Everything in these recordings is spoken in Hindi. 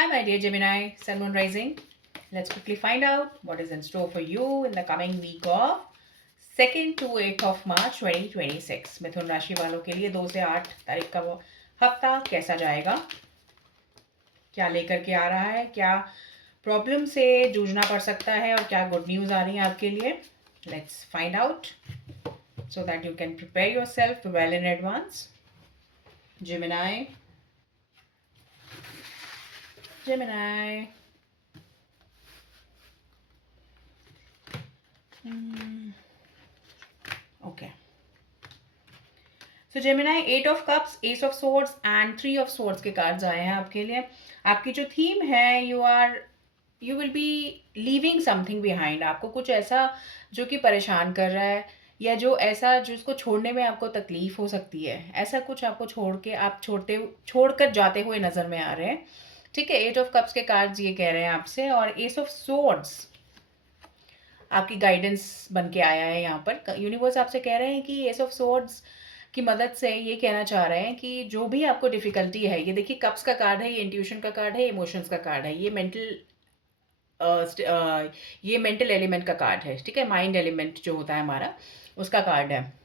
Hi, my dear Gemini, Sun Moon Rising. Let's quickly find out what is in store for you in the coming week of 2nd to 8th of March 2026. मिथुन राशि वालों के लिए 2 से 8 तारीख का वो हफ्ता कैसा जाएगा, क्या लेकर के आ रहा है, क्या प्रॉब्लम से जूझना पड़ सकता है और क्या गुड न्यूज़ आ रही है आपके लिए. Let's find out so that you can prepare yourself well in advance. Gemini. Gemini. Okay. So Gemini, 8 of Cups, Ace of Swords and 3 of Swords के कार्ड्स आए हैं आपके लिए. आपकी जो थीम है, you will be leaving something behind. आपको कुछ ऐसा जो कि परेशान कर रहा है या जो ऐसा जिसको छोड़ने में आपको तकलीफ हो सकती है, ऐसा कुछ आपको छोड़ कर जाते हुए नज़र में आ रहे हैं. ठीक है, 8 ऑफ कप्स के कार्ड्स ये कह रहे हैं आपसे, और एस ऑफ सोर्ड्स आपकी गाइडेंस बन के आया है यहाँ पर. यूनिवर्स आपसे कह रहे हैं कि एस ऑफ सोर्ड्स की मदद से ये कहना चाह रहे हैं कि जो भी आपको डिफ़िकल्टी है, ये देखिए कप्स का कार्ड है, ये इंट्यूशन का कार्ड है, इमोशंस का कार्ड है, ये मेंटल एलिमेंट का कार्ड है. ठीक है, माइंड एलिमेंट जो होता है हमारा, उसका कार्ड है.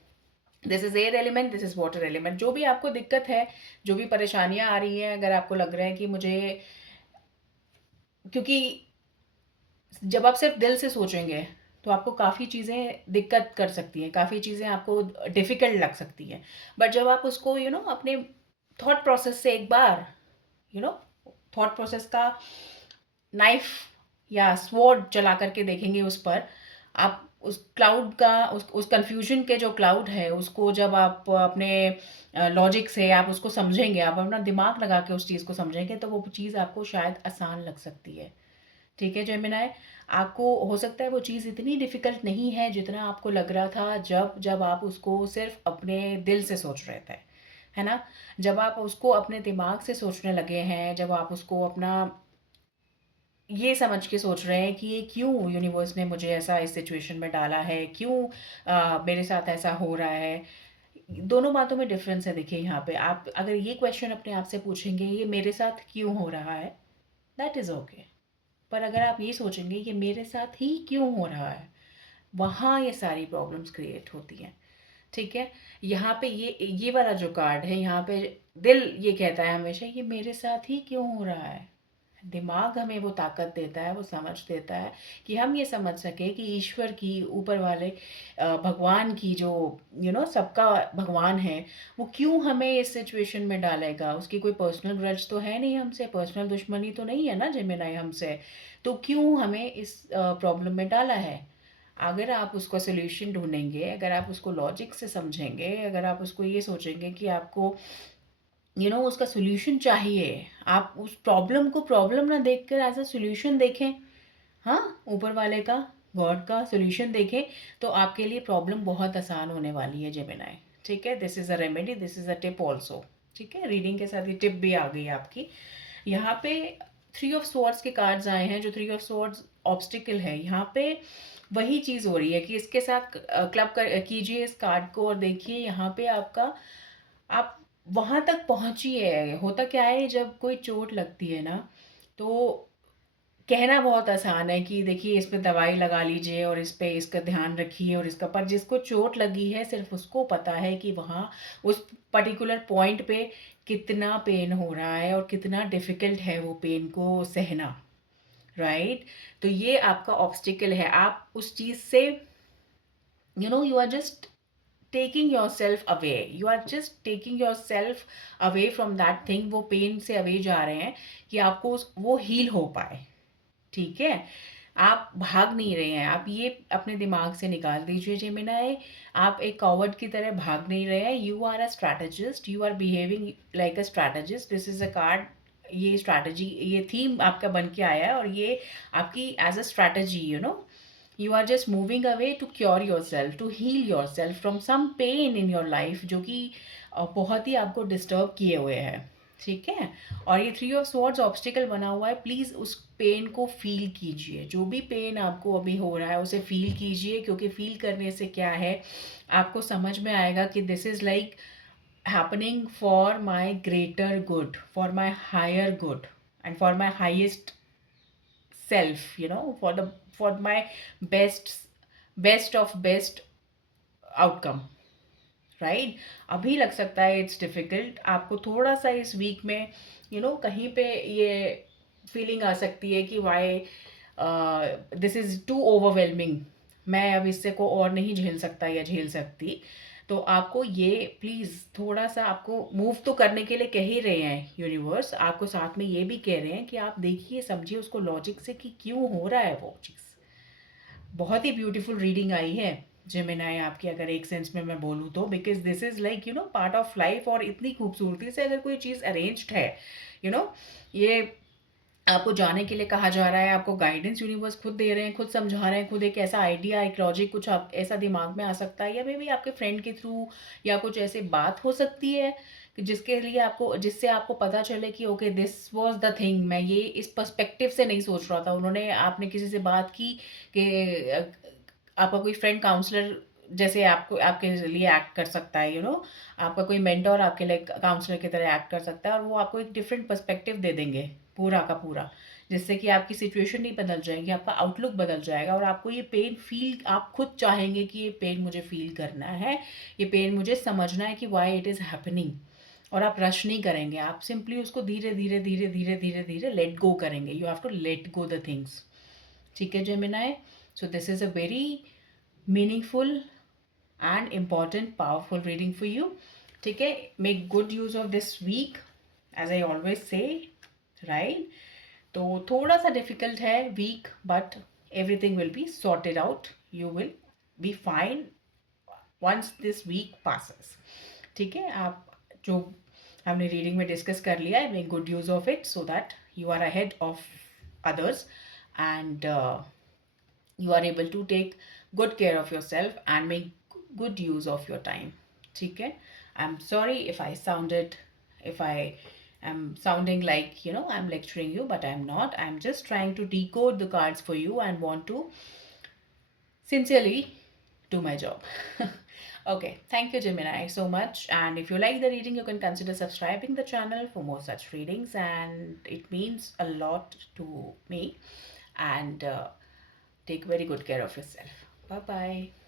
This is air element, this is water element. जो भी आपको दिक्कत है, जो भी परेशानियाँ आ रही हैं, अगर आपको लग रहा है कि मुझे, क्योंकि जब आप सिर्फ दिल से सोचेंगे तो आपको काफ़ी चीज़ें दिक्कत कर सकती हैं, काफ़ी चीज़ें आपको डिफ़िकल्ट लग सकती हैं. बट जब आप उसको अपने थॉट प्रोसेस से एक बार यू नो थॉट प्रोसेस का नाइफ या स्वॉर्ड चला करके देखेंगे उस पर, आप उस क्लाउड का उस कन्फ्यूजन के जो क्लाउड है उसको जब आप अपने लॉजिक से आप उसको समझेंगे, आप अपना दिमाग लगा के उस चीज़ को समझेंगे, तो वो चीज़ आपको शायद आसान लग सकती है. ठीक है जेमिनाई, आपको हो सकता है वो चीज़ इतनी डिफ़िकल्ट नहीं है जितना आपको लग रहा था जब जब आप उसको सिर्फ अपने दिल से सोच रहे थे, है ना? जब आप उसको अपने दिमाग से सोचने लगे हैं, जब आप उसको अपना ये समझ के सोच रहे हैं कि ये क्यों यूनिवर्स ने मुझे ऐसा इस सिचुएशन में डाला है, क्यों मेरे साथ ऐसा हो रहा है. दोनों बातों में डिफरेंस है. देखिए यहाँ पे आप अगर ये क्वेश्चन अपने आप से पूछेंगे, ये मेरे साथ क्यों हो रहा है, दैट इज़ ओके. पर अगर आप ये सोचेंगे कि मेरे साथ ही क्यों हो रहा है, वहाँ ये सारी प्रॉब्लम्स क्रिएट होती हैं. ठीक है, यहाँ पे ये वाला जो कार्ड है, यहाँ पे दिल ये कहता है हमेशा, ये मेरे साथ ही क्यों हो रहा है. दिमाग हमें वो ताकत देता है, वो समझ देता है कि हम ये समझ सकें कि ईश्वर की, ऊपर वाले भगवान की जो सबका भगवान है, वो क्यों हमें इस सिचुएशन में डालेगा. उसकी कोई पर्सनल ग्रज तो है नहीं हमसे, पर्सनल दुश्मनी तो नहीं है ना जेमिनाई हमसे, तो क्यों हमें इस प्रॉब्लम में डाला है. अगर आप उसका सोल्यूशन ढूंढेंगे, अगर आप उसको लॉजिक से समझेंगे, अगर आप उसको ये सोचेंगे कि आपको उसका सॉल्यूशन चाहिए, आप उस प्रॉब्लम को प्रॉब्लम ना देखकर एज अ सॉल्यूशन देखें. हाँ, ऊपर वाले का, गॉड का सॉल्यूशन देखें, तो आपके लिए प्रॉब्लम बहुत आसान होने वाली है जेमिनाई. ठीक है, this is a remedy, this is a tip also. ठीक है, रीडिंग के साथ ये टिप भी आ गई आपकी. यहाँ पे 3 ऑफ स्वॉर्ड्स के कार्ड्स आए हैं. जो 3 ऑफ स्वॉर्ड्स ऑब्स्टिकल है, यहाँ पे वही चीज़ हो रही है कि इसके साथ क्लब कर कीजिए इस कार्ड को, और देखिए यहाँ पे आपका, आप वहाँ तक पहुँचिए. होता क्या है, जब कोई चोट लगती है ना, तो कहना बहुत आसान है कि देखिए इस पे दवाई लगा लीजिए और इस पे इसका ध्यान रखिए और इसका, पर जिसको चोट लगी है सिर्फ उसको पता है कि वहाँ उस पर्टिकुलर पॉइंट पे कितना पेन हो रहा है और कितना डिफ़िकल्ट है वो पेन को सहना. राइट, तो ये आपका ऑब्स्टिकल है. आप उस चीज़ से you are just taking yourself away, you are just taking yourself away from that thing. वो पेन से अवे जा रहे हैं कि आपको वो हील हो पाए. ठीक है, आप भाग नहीं रहे हैं. आप ये अपने दिमाग से निकाल दीजिए जेमिनाई, आप एक कॉवर्ड की तरह भाग नहीं रहे हैं. You are a strategist, you are behaving like a strategist. This is a card, ये स्ट्रैटेजी, ये थीम आपका बन के आया है, और ये आपकी as a strategy, you are just moving away to cure yourself, to heal yourself from some pain in your life, जो कि बहुत ही आपको डिस्टर्ब किए हुए हैं. ठीक है, और ये 3 ऑफ स्वॉर्ड्स ऑब्स्टिकल बना हुआ है. प्लीज़ उस पेन को फील कीजिए. जो भी पेन आपको अभी हो रहा है उसे फील कीजिए, क्योंकि फील करने से क्या है, आपको समझ में आएगा कि this is like happening for my greater good, for my higher good. and for my highest self, for my best of best outcome, right? अभी लग सकता है इट्स डिफ़िकल्ट, आपको थोड़ा-सा इस वीक में कहीं पे ये फीलिंग आ सकती है कि why this is too overwhelming, मैं अब इससे को और नहीं झेल सकता या झेल सकती। तो आपको ये प्लीज़ थोड़ा-सा, आपको मूव तो करने के लिए कह ही रहे हैं यूनिवर्स, आपको साथ में ये भी कह रहे हैं कि आप देखिए, समझिए उसको लॉजिक से कि क्यों हो रहा है वो चीज़। बहुत ही ब्यूटीफुल रीडिंग आई है जेमिनाई आपकी, अगर एक सेंस में मैं बोलूँ तो, because this is like part of life, और इतनी खूबसूरती से अगर कोई चीज़ अरेंज्ड है, यू नो ये आपको जाने के लिए कहा जा रहा है, आपको गाइडेंस यूनिवर्स खुद दे रहे हैं, खुद समझा रहे हैं, खुद एक ऐसा आइडिया, एक लॉजिक कुछ आप ऐसा दिमाग में आ सकता है, या मे बी आपके फ्रेंड के थ्रू, या कुछ ऐसी बात हो सकती है कि जिसके लिए आपको, जिससे आपको पता चले कि okay this was the thing, मैं ये इस पर्सपेक्टिव से नहीं सोच रहा था। उन्होंने, आपने किसी से बात की कि आपका कोई फ्रेंड काउंसलर जैसे आपको, आपके लिए एक्ट कर सकता है, आपका कोई मेंटर आपके लिए काउंसलर की तरह एक्ट कर सकता है, और वो आपको एक डिफरेंट पर्सपेक्टिव दे देंगे पूरा का पूरा, जिससे कि आपकी सिचुएशन नहीं बदल जाएगी, आपका आउटलुक बदल जाएगा, और आपको ये पेन फील, आप खुद चाहेंगे कि ये पेन मुझे फील करना है, ये पेन मुझे समझना है कि वाई इट इज़ हैपनिंग, और आप रश नहीं करेंगे, आप सिंपली उसको धीरे धीरे धीरे धीरे धीरे धीरे लेट गो करेंगे। You have to let go the things. ठीक है Gemini? So this is a very meaningful and important powerful reading for you. ठीक है? Make good use of this week, as I always say, right? तो थोड़ा सा डिफिकल्ट है week, but everything will be sorted out, you will be fine once this week passes. ठीक है? आप जो हमने रीडिंग में डिस्कस कर लिया है, make good use of it, so that you are ahead of others, and you are able to take good care of yourself and make good use of your time. ठीक है? I'm sorry if I sounded, if I am sounding like, I'm lecturing you, but I'm not. I'm just trying to decode the cards for you and want to sincerely do my job. Okay, thank you, Gemini, so much. And if you like the reading, you can consider subscribing the channel for more such readings, and it means a lot to me. And take very good care of yourself. Bye bye.